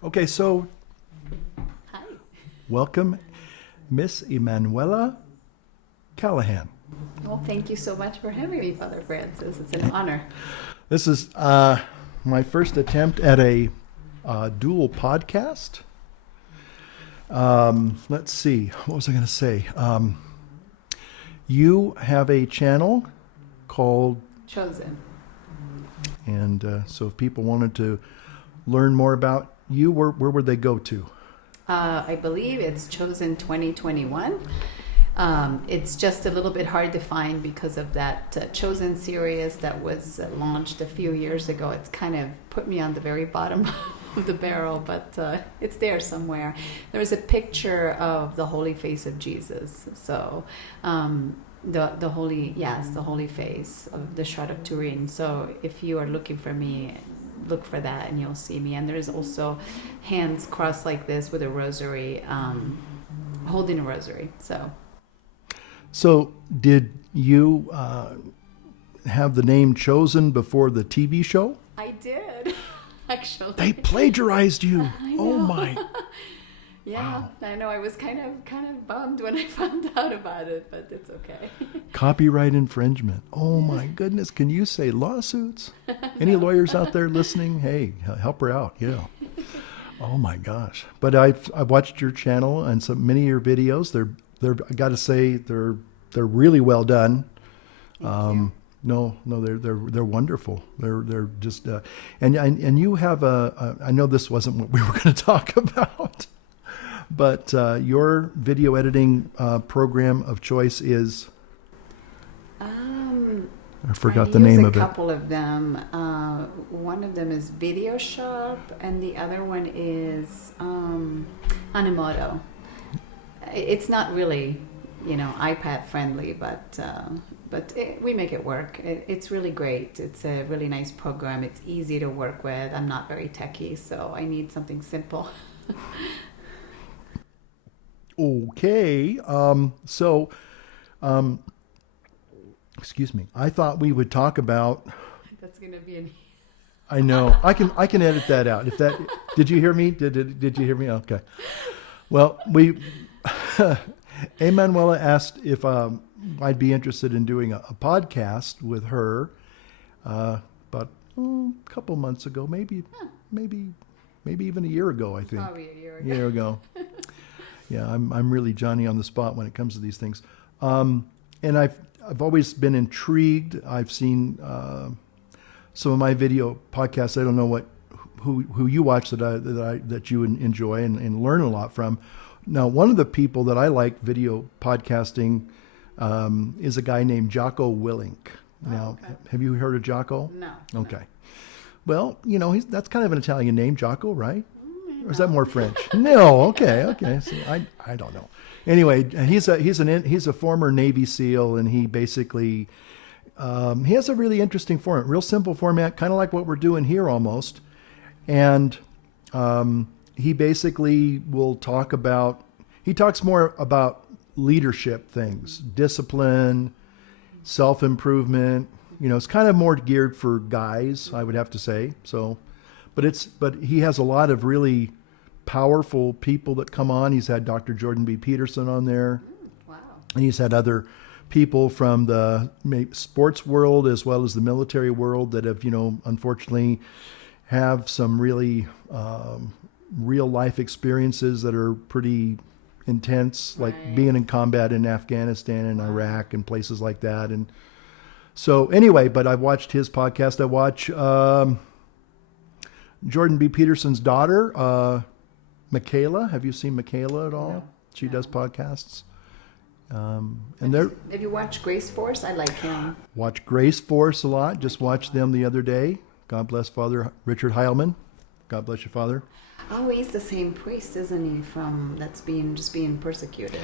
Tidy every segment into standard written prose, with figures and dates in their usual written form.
work. Okay, so Hi. welcome, Miss Emanuela Callahan. Well, thank you so much for having me, Father Francis. It's an honor. This is my first attempt at a dual podcast. Let's see, what was I going to say? You have a channel called, Chosen. and so if people wanted to learn more about you, where would they go to? I believe it's Chosen 2021. It's just a little bit hard to find because of that Chosen series that was launched a few years ago. It's kind of put me on the very bottom of the barrel, but it's there somewhere. There's a picture of the holy face of Jesus. So the holy face of the Shroud of Turin. So if you are looking for me, look for that and you'll see me. And there's also hands crossed like this with a rosary, holding a rosary. So did you have the name Chosen before the TV show? I did, actually. They plagiarized you. I Oh know. my. Yeah, Wow. I know. I was kind of bummed when I found out about it, but it's okay. Copyright infringement. Oh my goodness. Can you say lawsuits? Any lawyers out there listening? Hey, help her out. Yeah. Oh my gosh. But I've watched your channel and many of your videos. They're I got to say they're really well done. Thank you. No, they're wonderful. They're just and you have I know this wasn't what we were going to talk about, but your video editing program of choice is, I forgot the name of I use it. a couple of them. One of them is Video Shop, and the other one is Animoto. It's not really, iPad friendly, but we make it work. It's really great. It's a really nice program. It's easy to work with. I'm not very techy, so I need something simple. Okay. Excuse me. I thought we would talk about. That's gonna be an. I know. I can edit that out. If that. Did you hear me? Did you hear me? Okay. Well, Emanuela asked if I'd be interested in doing a podcast with her about a couple months ago, maybe even a year ago, I think. Probably a year ago. Year ago. Yeah, I'm really Johnny on the spot when it comes to these things. And I've always been intrigued. I've seen some of my video podcasts. I don't know who you watch that you enjoy and learn a lot from. Now, one of the people that I like video podcasting is a guy named Jocko Willink. Now, okay. Have you heard of Jocko? No. Okay. Well, that's kind of an Italian name, Jocko, right? Or is that more French? No. Okay. See, I don't know. Anyway, he's a former Navy SEAL, and he basically he has a really interesting format, real simple format, kind of like what we're doing here almost. And he basically will talk about. He talks more about leadership things, discipline, self-improvement. It's kind of more geared for guys, I would have to say. So, but he has a lot of really powerful people that come on. He's had Dr. Jordan B. Peterson on there. Wow. And he's had other people from the sports world as well as the military world that have, unfortunately have some really real life experiences that are pretty intense, like Right. being in combat in Afghanistan and Iraq and places like that. And so anyway, but I've watched his podcast. I watch Jordan B. Peterson's daughter, Michaela. Have you seen Michaela at all? No. She No. does podcasts. And they're Have you watched Grace Force? I like him. watch Grace Force a lot. Just watched them the other day. God bless Father Richard Heilman. God bless you, Father. Oh, he's the same priest, isn't he? That's being persecuted.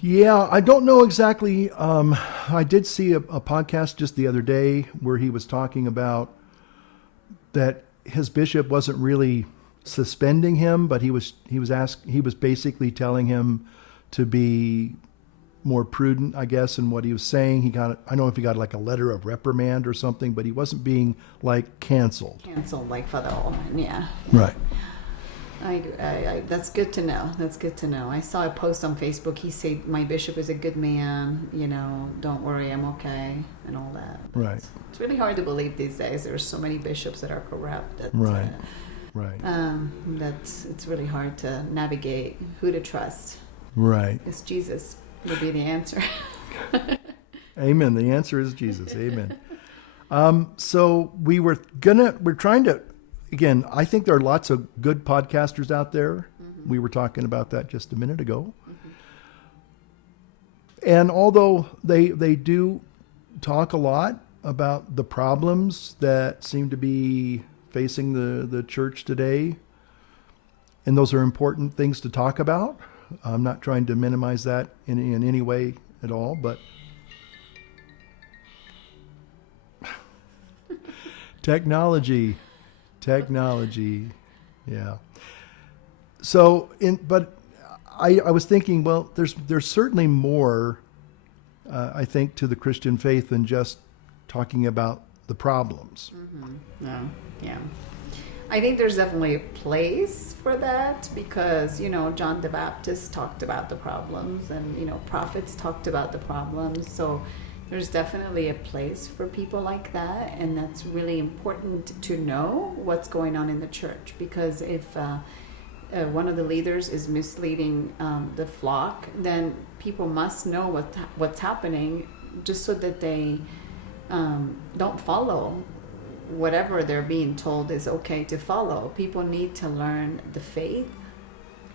Yeah, I don't know exactly. I did see a podcast just the other day where he was talking about that his bishop wasn't really suspending him, but he was basically telling him to be more prudent, I guess, in what he was saying. I don't know if he got like a letter of reprimand or something, but he wasn't being like canceled. Canceled like Father Allman, yeah. Right. That's good to know. That's good to know. I saw a post on Facebook. He said, "My bishop is a good man. Don't worry, I'm okay," and all that. Right. It's really hard to believe these days. There's so many bishops that are corrupt. Right. Right. It's really hard to navigate who to trust. Right. It's Jesus would be the answer. Amen. The answer is Jesus. Amen. So we're trying to. Again, I think there are lots of good podcasters out there. Mm-hmm. We were talking about that just a minute ago. Mm-hmm. And although they do talk a lot about the problems that seem to be facing the church today, and those are important things to talk about. I'm not trying to minimize that in any way at all, but technology, yeah. So, but I was thinking, well, there's certainly more, I think, to the Christian faith than just talking about the problems. Mm-hmm. Yeah. I think there's definitely a place for that because, John the Baptist talked about the problems and, prophets talked about the problems. So there's definitely a place for people like that. And that's really important to know what's going on in the church because if one of the leaders is misleading the flock, then people must know what's happening just so that they don't follow whatever they're being told is okay to follow. People need to learn the faith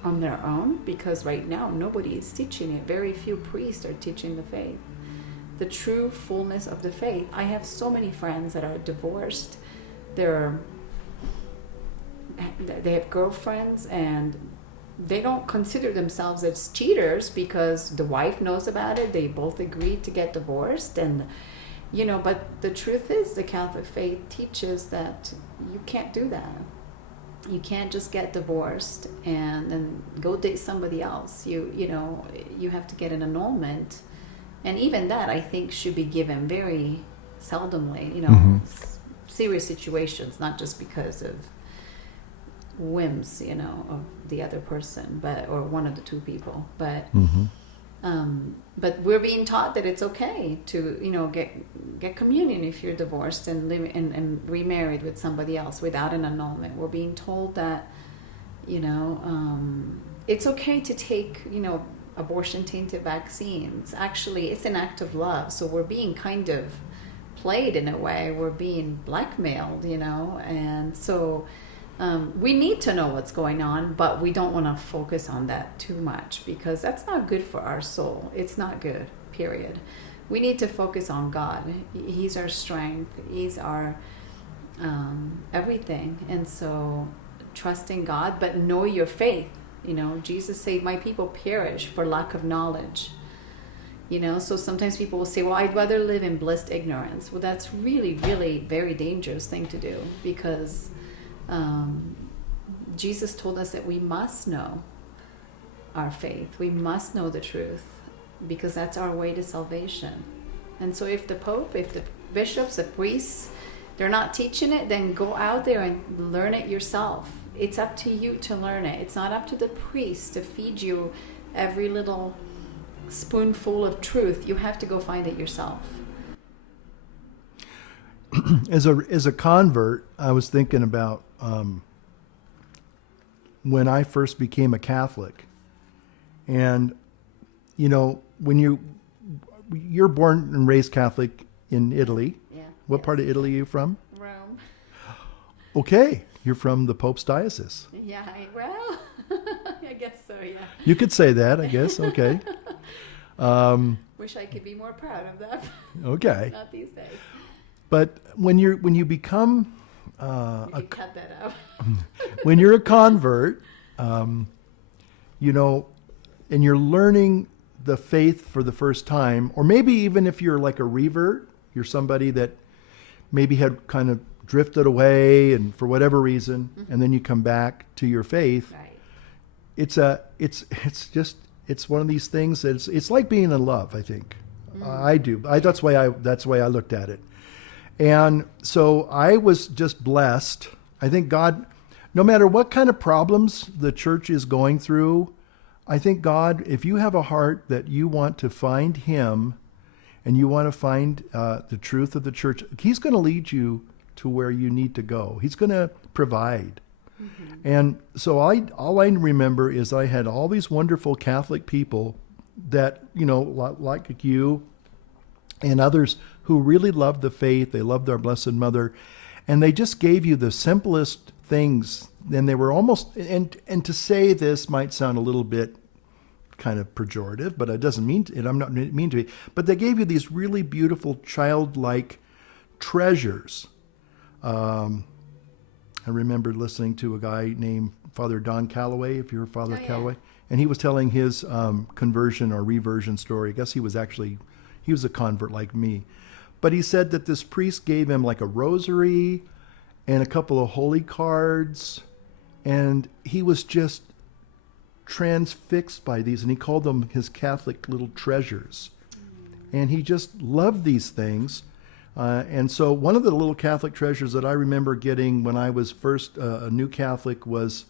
on their own because right now nobody is teaching it. Very few priests are teaching the faith, the true fullness of the faith. I have so many friends that are divorced. They have girlfriends and they don't consider themselves as cheaters because the wife knows about it. They both agreed to get divorced and but the truth is the Catholic faith teaches that you can't do that. You can't just get divorced and then go date somebody else. You have to get an annulment. And even that, I think, should be given very seldomly, Mm-hmm. serious situations, not just because of whims, of the other person, or one of the two people. But Mm-hmm. But we're being taught that it's okay to, get communion if you're divorced and live and remarried with somebody else without an annulment. We're being told that, it's okay to take, abortion-tainted vaccines. Actually, it's an act of love. So we're being kind of played in a way. We're being blackmailed, and so we need to know what's going on, but we don't want to focus on that too much because that's not good for our soul. It's not good, period. We need to focus on God. He's our strength. He's our everything. And so trust in God, but know your faith. Jesus said, "My people perish for lack of knowledge." So sometimes people will say, well, I'd rather live in blissed ignorance. Well, that's really, really very dangerous thing to do because Jesus told us that we must know our faith. We must know the truth because that's our way to salvation. And so if the Pope, if the bishops, the priests, they're not teaching it, then go out there and learn it yourself. It's up to you to learn it. It's not up to the priest to feed you every little spoonful of truth. You have to go find it yourself. As a convert, I was thinking about when I first became a Catholic, and when you're born and raised Catholic in Italy. Yeah. What part of Italy are you from? Rome. Okay, you're from the Pope's diocese. Yeah. I guess so. Yeah. You could say that, I guess. Okay. Wish I could be more proud of that. Okay. Not these days. But when you become You could cut that out. when you're a convert, and you're learning the faith for the first time, or maybe even if you're like a revert, you're somebody that maybe had kind of drifted away and for whatever reason, Mm-hmm. and then you come back to your faith. Right. It's it's one of these things that it's like being in love, I think. I do. That's the way I looked at it. And so I was just blessed. I think God, no matter what kind of problems the church is going through, I think God, if you have a heart that you want to find Him and you want to find the truth of the church, He's going to lead you to where you need to go. He's going to provide. Mm-hmm. And so all I remember is I had all these wonderful Catholic people that, like you and others who really loved the faith. They loved our Blessed Mother. And they just gave you the simplest things. And they were almost, and to say this might sound a little bit kind of pejorative, but it doesn't mean it. I'm not mean to be. But they gave you these really beautiful childlike treasures. I remember listening to a guy named Father Don Calloway, if you're Father Calloway, and he was telling his conversion or reversion story. I guess he was a convert like me. But he said that this priest gave him like a rosary and a couple of holy cards, and he was just transfixed by these, and he called them his Catholic little treasures. And he just loved these things. And so one of the little Catholic treasures that I remember getting when I was first a new Catholic was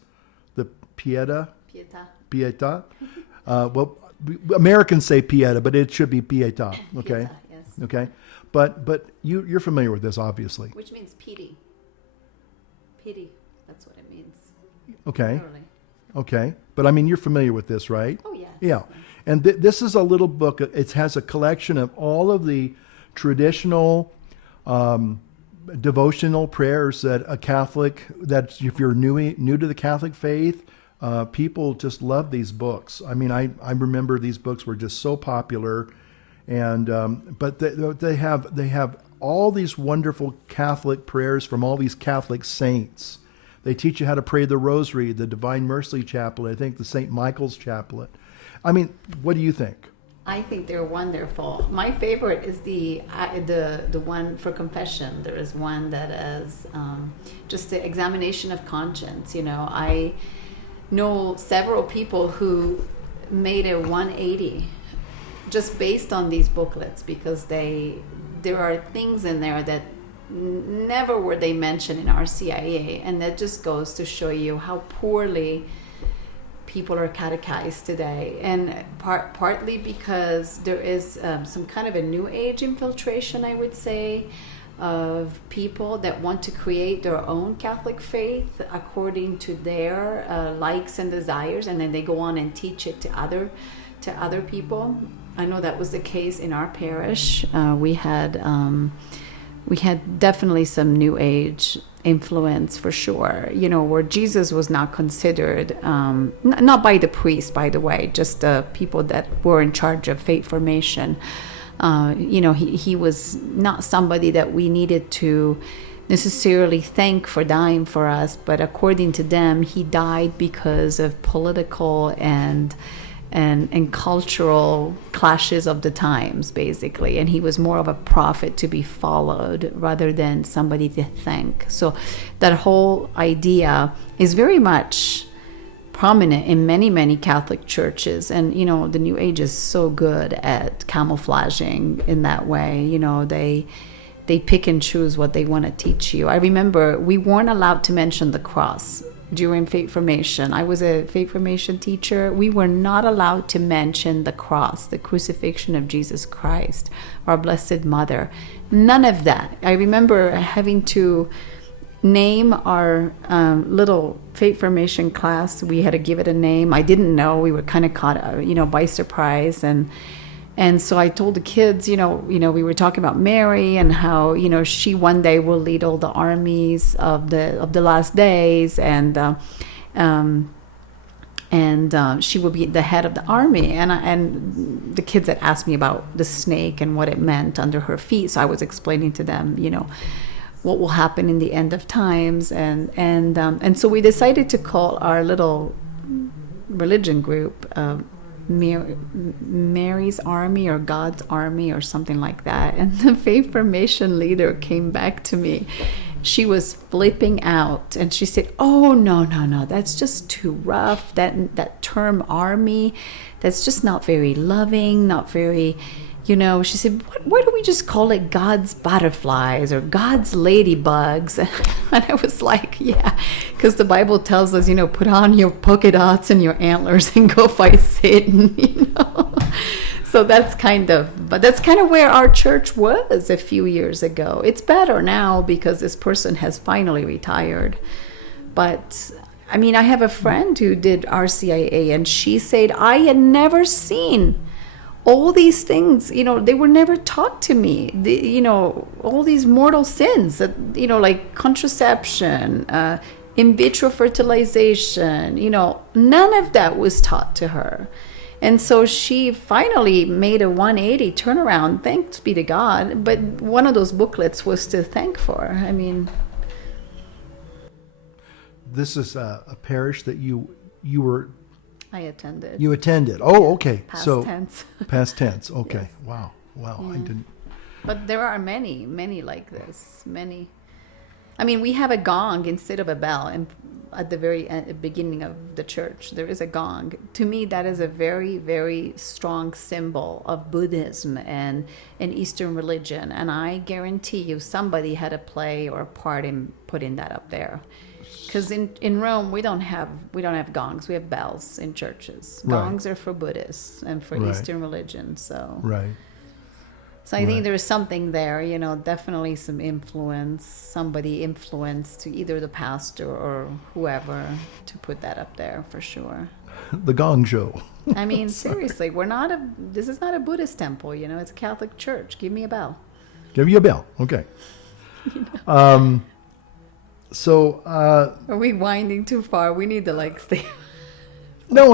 the Pietà. Well, Americans say Pietà, but it should be Pietà. Okay. Pietà, yes. Okay. But you're familiar with this, obviously. Which means pity. Pity. That's what it means. Okay. Literally. Okay. But I mean, you're familiar with this, right? Oh, yeah. Yeah. And this is a little book. It has a collection of all of the traditional devotional prayers that a Catholic, that if you're new to the Catholic faith, people just love these books. I mean, I remember these books were just so popular, and but they have all these wonderful Catholic prayers from all these Catholic saints. They teach you how to pray the Rosary, the Divine Mercy Chaplet, I think the St. Michael's Chaplet. I mean, what do you think? I think they're wonderful. My favorite is the one for confession. There is one that is just the examination of conscience. I know several people who made a 180 just based on these booklets, because there are things in there that never were they mentioned in RCIA, and that just goes to show you how poorly people are catechized today, and partly because there is some kind of a new age infiltration, I would say, of people that want to create their own Catholic faith according to their likes and desires, and then they go on and teach it to other people. I know that was the case in our parish. We had definitely some new age influence for sure, where Jesus was not considered, not by the priest, by the way, just the people that were in charge of faith formation. He was not somebody that we needed to necessarily thank for dying for us, but according to them, he died because of political and cultural clashes of the times, basically. And he was more of a prophet to be followed rather than somebody to thank. So that whole idea is very much prominent in many, many Catholic churches. And, the New Age is so good at camouflaging in that way. They pick and choose what they want to teach you. I remember we weren't allowed to mention the cross during faith formation. I was a faith formation teacher. We were not allowed to mention the cross, the crucifixion of Jesus Christ, our Blessed Mother. None of that. I remember having to name our little faith formation class. We had to give it a name. I didn't know. We were kind of caught, by surprise. And so I told the kids, we were talking about Mary and how, she one day will lead all the armies of the last days, and she will be the head of the army. And the kids had asked me about the snake and what it meant under her feet. So I was explaining to them, what will happen in the end of times, and so we decided to call our little religion group Mary's Army or God's Army or something like that. And the faith formation leader came back to me she was flipping out, and she said, "Oh, no, no, no, that's just too rough. That term army, that's just not very loving, not very, she said, why don't we just call it God's butterflies or God's ladybugs?" And I was like, yeah, because the Bible tells us, put on your polka dots and your antlers and go fight Satan, So that's kind of where our church was a few years ago. It's better now because this person has finally retired. But I mean, I have a friend who did RCIA, and she said, I had never seen all these things, they were never taught to me. All these mortal sins that, like contraception, in vitro fertilization, none of that was taught to her. And so she finally made a 180 turnaround, thanks be to God. But one of those booklets was to thank for. I mean, this is a parish that you attended. Oh, okay. Past tense. Past tense. Okay. Yes. Wow. Yeah. I didn't. But there are many like this. Many. I mean, we have a gong instead of a bell, and at the very beginning of the church, there is a gong. To me, that is a very, very strong symbol of Buddhism and Eastern religion. And I guarantee you, somebody had a play or a part in putting that up there. Because in Rome, we don't have gongs. We have bells in churches. Gongs are for Buddhists and for Eastern religion. So I think there's something there, definitely some influence. Somebody influenced to either the pastor or whoever to put that up there for sure. The Gong Show. I mean, seriously, this is not a Buddhist temple, it's a Catholic church. Give me a bell. Give you a bell. Okay. So, are we winding too far? We need to stay. No.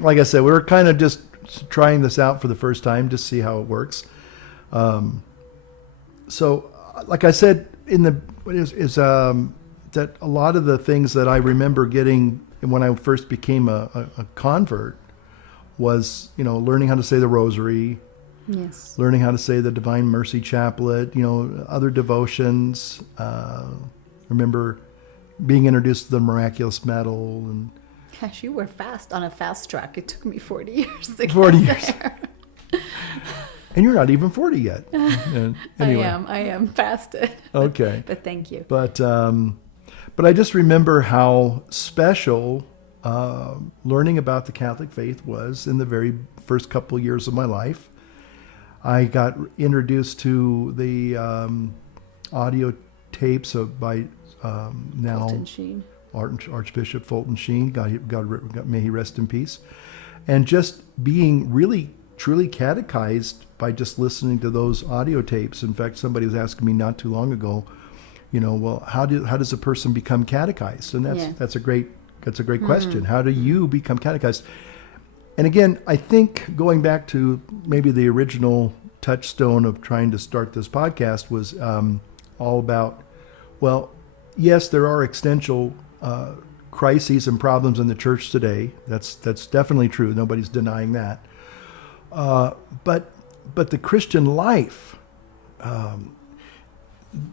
Like I said, we were kind of just trying this out for the first time to see how it works. So, like I said, that a lot of the things that I remember getting when I first became a convert was, learning how to say the Rosary. Yes. Learning how to say the Divine Mercy Chaplet, other devotions. Remember being introduced to the Miraculous Medal. And gosh, you were on a fast track. It took me 40 years to get 40 years. there. And you're not even 40 yet. Anyway. I am fasted. Okay. But thank you. But I just remember how special learning about the Catholic faith was in the very first couple years of my life. I got introduced to the audio tapes by now Fulton Sheen. Archbishop Fulton Sheen. God, may he rest in peace. And just being really, truly catechized by just listening to those audio tapes. In fact, somebody was asking me not too long ago, well, how does a person become catechized? And that's a great question. How do you become catechized? And again, I think going back to maybe the original touchstone of trying to start this podcast was all about, well, yes, there are existential crises and problems in the church today. That's definitely true. Nobody's denying that. But the Christian life,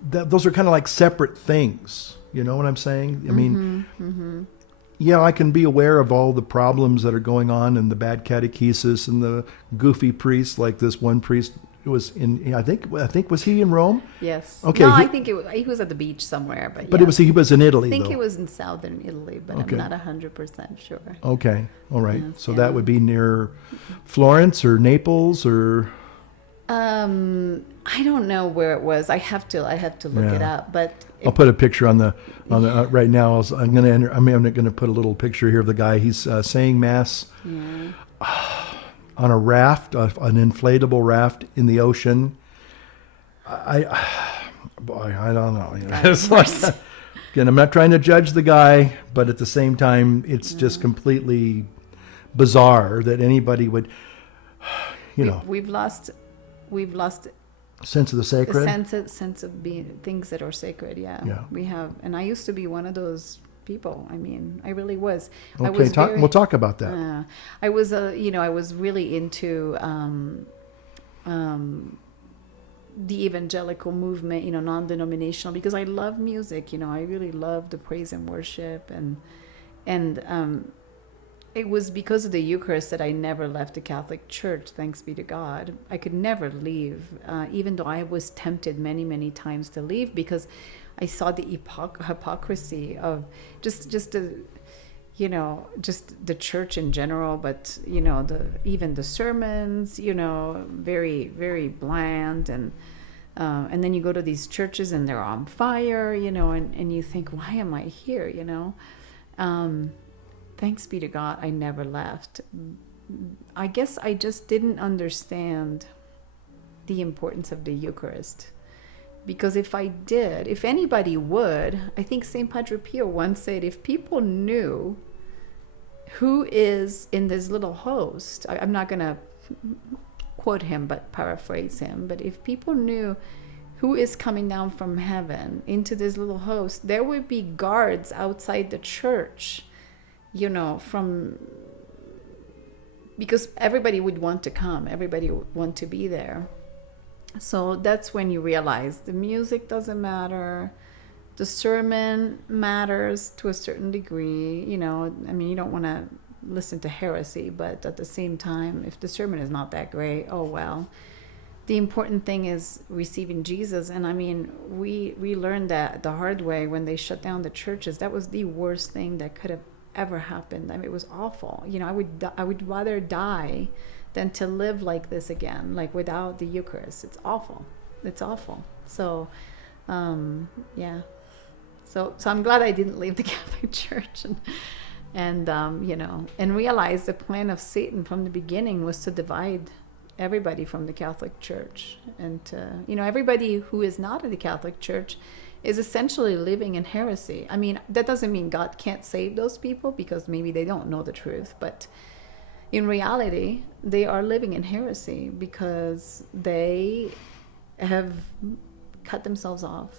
those are kind of like separate things. You know what I'm saying? I mean, yeah, I can be aware of all the problems that are going on and the bad catechesis and the goofy priests, like this one priest was in. I think was he in Rome? Yes. Okay. No, I think he was at the beach somewhere, but he was in Italy. I think though. it was in southern Italy, but I'm not 100% sure. Okay. All right. Yes, So that would be near Florence or Naples or. I don't know where it was. I have to look it up. But I'll put a picture on the right now. I'm gonna put a little picture here of the guy. He's saying mass on a raft, an inflatable raft in the ocean. I don't know. It's like, again, I'm not trying to judge the guy, but at the same time, it's just completely bizarre that anybody would, We've lost sense of the sacred. sense of being things that are sacred. Yeah. We have, and I used to be one of those people. I mean, I really was. Okay, we'll talk about that. I was I was really into the evangelical movement, non-denominational, because I love music. I really love the praise and worship, and it was because of the Eucharist that I never left the Catholic Church. Thanks be to God. I could never leave, even though I was tempted many, many times to leave, because I saw the hypocrisy of just the church in general, but even the sermons, very, very bland, and then you go to these churches and they're on fire, and you think, why am I here? Thanks be to God, I never left. I guess I just didn't understand the importance of the Eucharist. Because if I did, if anybody would, I think St. Padre Pio once said, if people knew who is in this little host, I'm not going to quote him, but paraphrase him, but if people knew who is coming down from heaven into this little host, there would be guards outside the church, because everybody would want to come, everybody would want to be there. So that's when you realize the music doesn't matter. The sermon matters to a certain degree. You don't want to listen to heresy, but at the same time, if the sermon is not that great, oh well. The important thing is receiving Jesus. And we learned that the hard way when they shut down the churches. That was the worst thing that could have ever happened. It was awful. I would rather die than to live like this again, like without the Eucharist. It's awful. So, yeah. So I'm glad I didn't leave the Catholic Church, and realize the plan of Satan from the beginning was to divide everybody from the Catholic Church, and everybody who is not in the Catholic Church is essentially living in heresy. That doesn't mean God can't save those people, because maybe they don't know the truth, but in reality, they are living in heresy because they have cut themselves off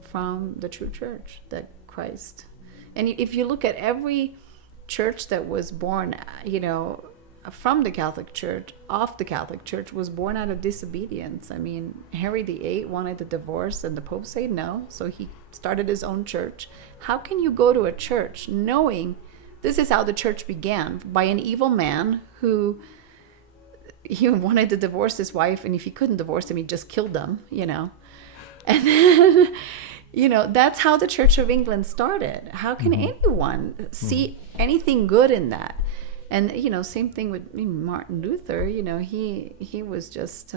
from the true church, that Christ. And if you look at every church that was born, from the Catholic Church, off the Catholic Church, was born out of disobedience. Henry VIII wanted a divorce, and the Pope said no, so he started his own church. How can you go to a church knowing this is how the church began, by an evil man who he wanted to divorce his wife, and if he couldn't divorce them, he just killed them, And then, that's how the Church of England started. How can anyone see anything good in that? And, same thing with Martin Luther. He was just,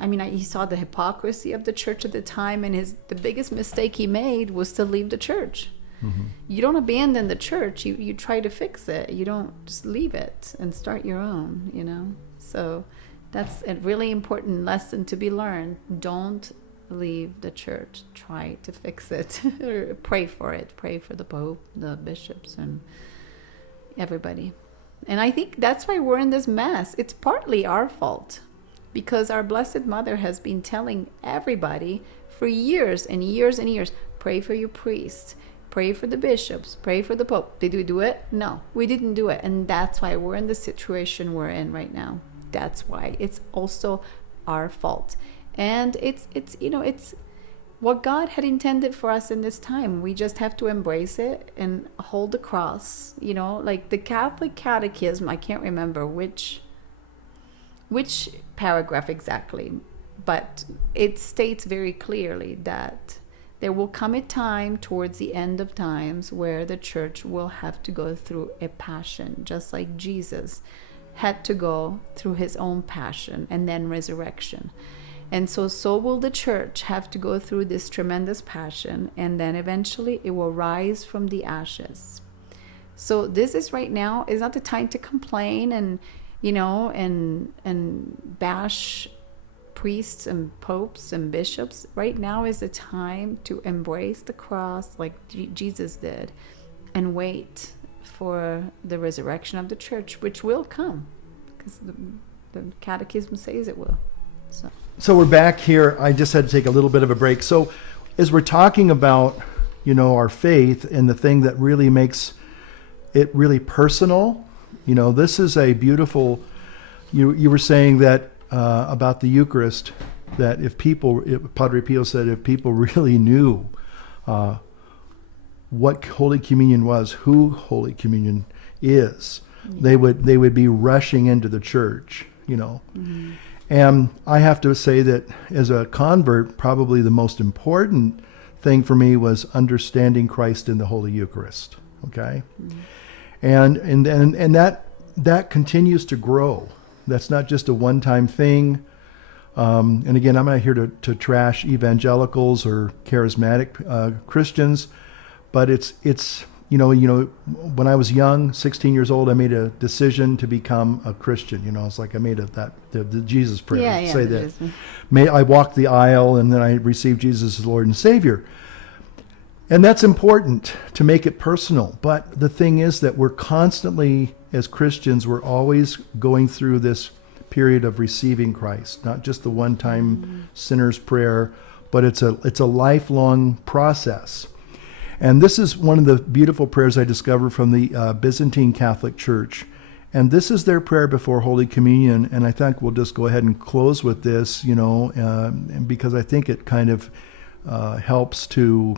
he saw the hypocrisy of the church at the time, and the biggest mistake he made was to leave the church. Mm-hmm. You don't abandon the church. You try to fix it. You don't just leave it and start your own, So that's a really important lesson to be learned. Don't leave the church. Try to fix it. Or pray for it. Pray for the Pope, the bishops, and everybody. And I think that's why we're in this mess. It's partly our fault, because our Blessed Mother has been telling everybody for years and years and years, pray for your priests. Pray for the bishops, pray for the Pope. Did we do it? No, we didn't do it. And that's why we're in the situation we're in right now. That's why it's also our fault. And it's what God had intended for us in this time. We just have to embrace it and hold the cross. Like the Catholic Catechism, I can't remember which paragraph exactly, but it states very clearly that there will come a time towards the end of times where the church will have to go through a passion, just like Jesus had to go through his own passion and then resurrection. And so will the church have to go through this tremendous passion, and then eventually it will rise from the ashes. So this is right now is not the time to complain and bash priests and popes and bishops. Right now is the time to embrace the cross like Jesus did, and wait for the resurrection of the church, which will come, because the Catechism says it will. So we're back here. I just had to take a little bit of a break. So as we're talking about, our faith and the thing that really makes it really personal, this is a beautiful, you were saying that about the Eucharist, that Padre Pio said, if people really knew what Holy Communion was, who Holy Communion is, they would be rushing into the church, Mm-hmm. And I have to say that as a convert, probably the most important thing for me was understanding Christ in the Holy Eucharist. Okay, mm-hmm. and that continues to grow. That's not just a one-time thing. And again, I'm not here to trash evangelicals or charismatic Christians, but it's when I was young, 16 years old, I made a decision to become a Christian. It's like I made the Jesus prayer. Say that. I walked the aisle, and then I received Jesus as Lord and Savior. And that's important to make it personal. But the thing is that we're constantly, as Christians, we're always going through this period of receiving Christ, not just the one-time sinner's prayer, but it's a lifelong process. And this is one of the beautiful prayers I discovered from the Byzantine Catholic Church. And this is their prayer before Holy Communion. And I think we'll just go ahead and close with this, and because I think it kind of helps to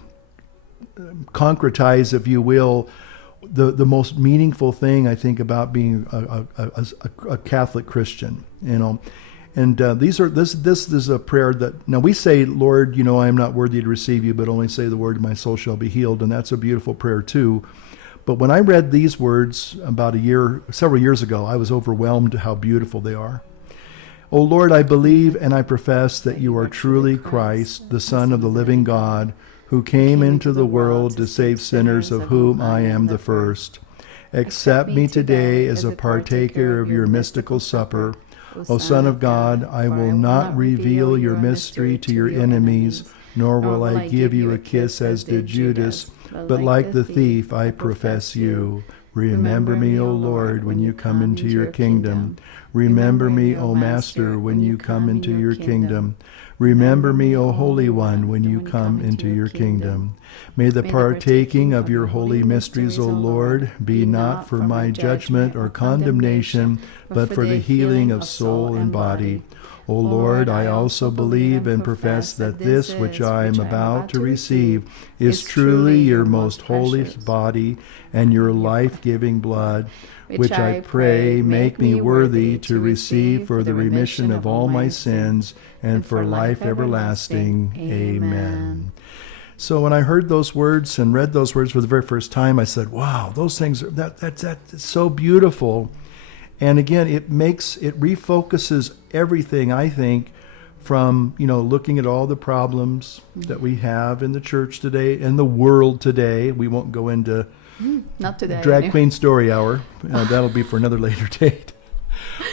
concretize, if you will, the most meaningful thing I think about being a Catholic Christian, And this is a prayer that, now we say, Lord, I am not worthy to receive you, but only say the word, my soul shall be healed. And that's a beautiful prayer too. But when I read these words several years ago, I was overwhelmed how beautiful they are. O Lord, I believe and I profess that you are truly Christ, the Son of the living God, who came into the world to save sinners, of whom I am the first. Accept me today as a partaker of your mystical supper. O Son of God, I will not reveal your mystery to your enemies, nor will I give you a kiss as did Judas, but like the thief I profess you. Remember me, O Lord, when you come into your kingdom. Remember me, O Master, when you come into your kingdom. Remember me, O Holy One, when you come into your kingdom. May the partaking of your holy mysteries, O Lord, be not for my judgment or condemnation, but for the healing of soul and body. O Lord, I also believe and profess that this which I am about to receive is truly your most holy body and your life-giving blood, which I pray make me worthy to receive for the remission of all my sins and for life everlasting. Amen. So when I heard those words and read those words for the very first time, I said, wow, those things, that's so beautiful. And again, it refocuses everything, I think, from, looking at all the problems that we have in the church today and the world today. We won't go into not today, Drag Queen Story Hour. That'll be for another later date.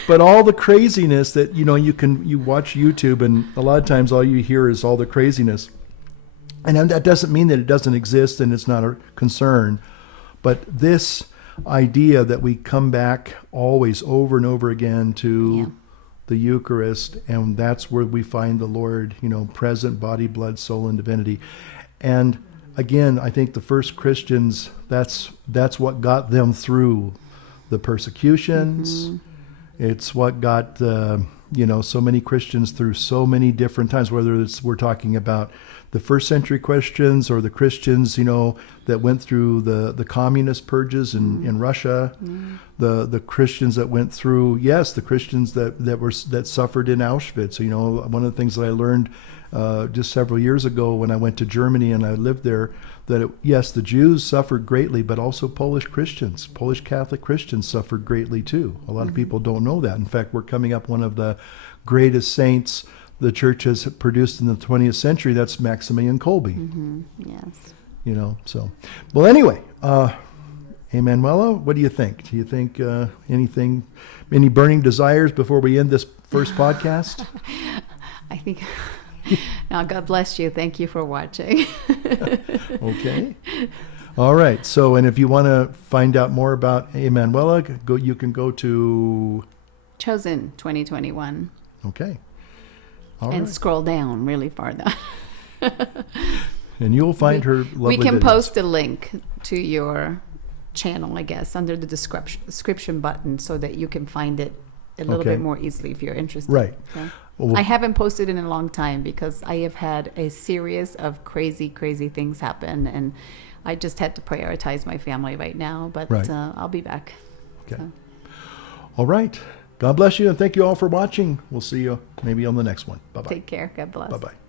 But all the craziness that, you watch YouTube, and a lot of times all you hear is all the craziness. And that doesn't mean that it doesn't exist and it's not a concern. But this idea that we come back always over and over again to the Eucharist, and that's where we find the Lord, present, body, blood, soul, and divinity. And again, I think the first Christians, that's what got them through the persecutions. Mm-hmm. It's what got so many Christians through so many different times, whether we're talking about the first century Christians or the Christians, that went through the communist purges in Russia, the Christians that went through, the Christians that suffered in Auschwitz. One of the things that I learned just several years ago when I went to Germany and I lived there, that the Jews suffered greatly, but also Polish Catholic Christians suffered greatly too. A lot of people don't know that. In fact, we're coming up one of the greatest saints the church has produced in the 20th century. That's Maximilian Kolbe. Mm-hmm. Yes. So. Well, anyway, Emanuela, what do you think? Do you think any burning desires before we end this first podcast? I think... Now, God bless you. Thank you for watching. Okay. All right. So, and if you want to find out more about Emanuela, you can go to... Chosen 2021. Okay. All right. Scroll down really far down. And you'll find her lovely We can videos. post a link to your channel, I guess, under the description button so that you can find it a little Okay. bit more easily if you're interested. Right. So, Well, I haven't posted in a long time because I have had a series of crazy things happen, and I just had to prioritize my family right now. But Right. I'll be back. okay. So. All right. God bless you, and thank you all for watching. We'll see you maybe on the next one. Bye-bye. Take care. God bless. Bye-bye.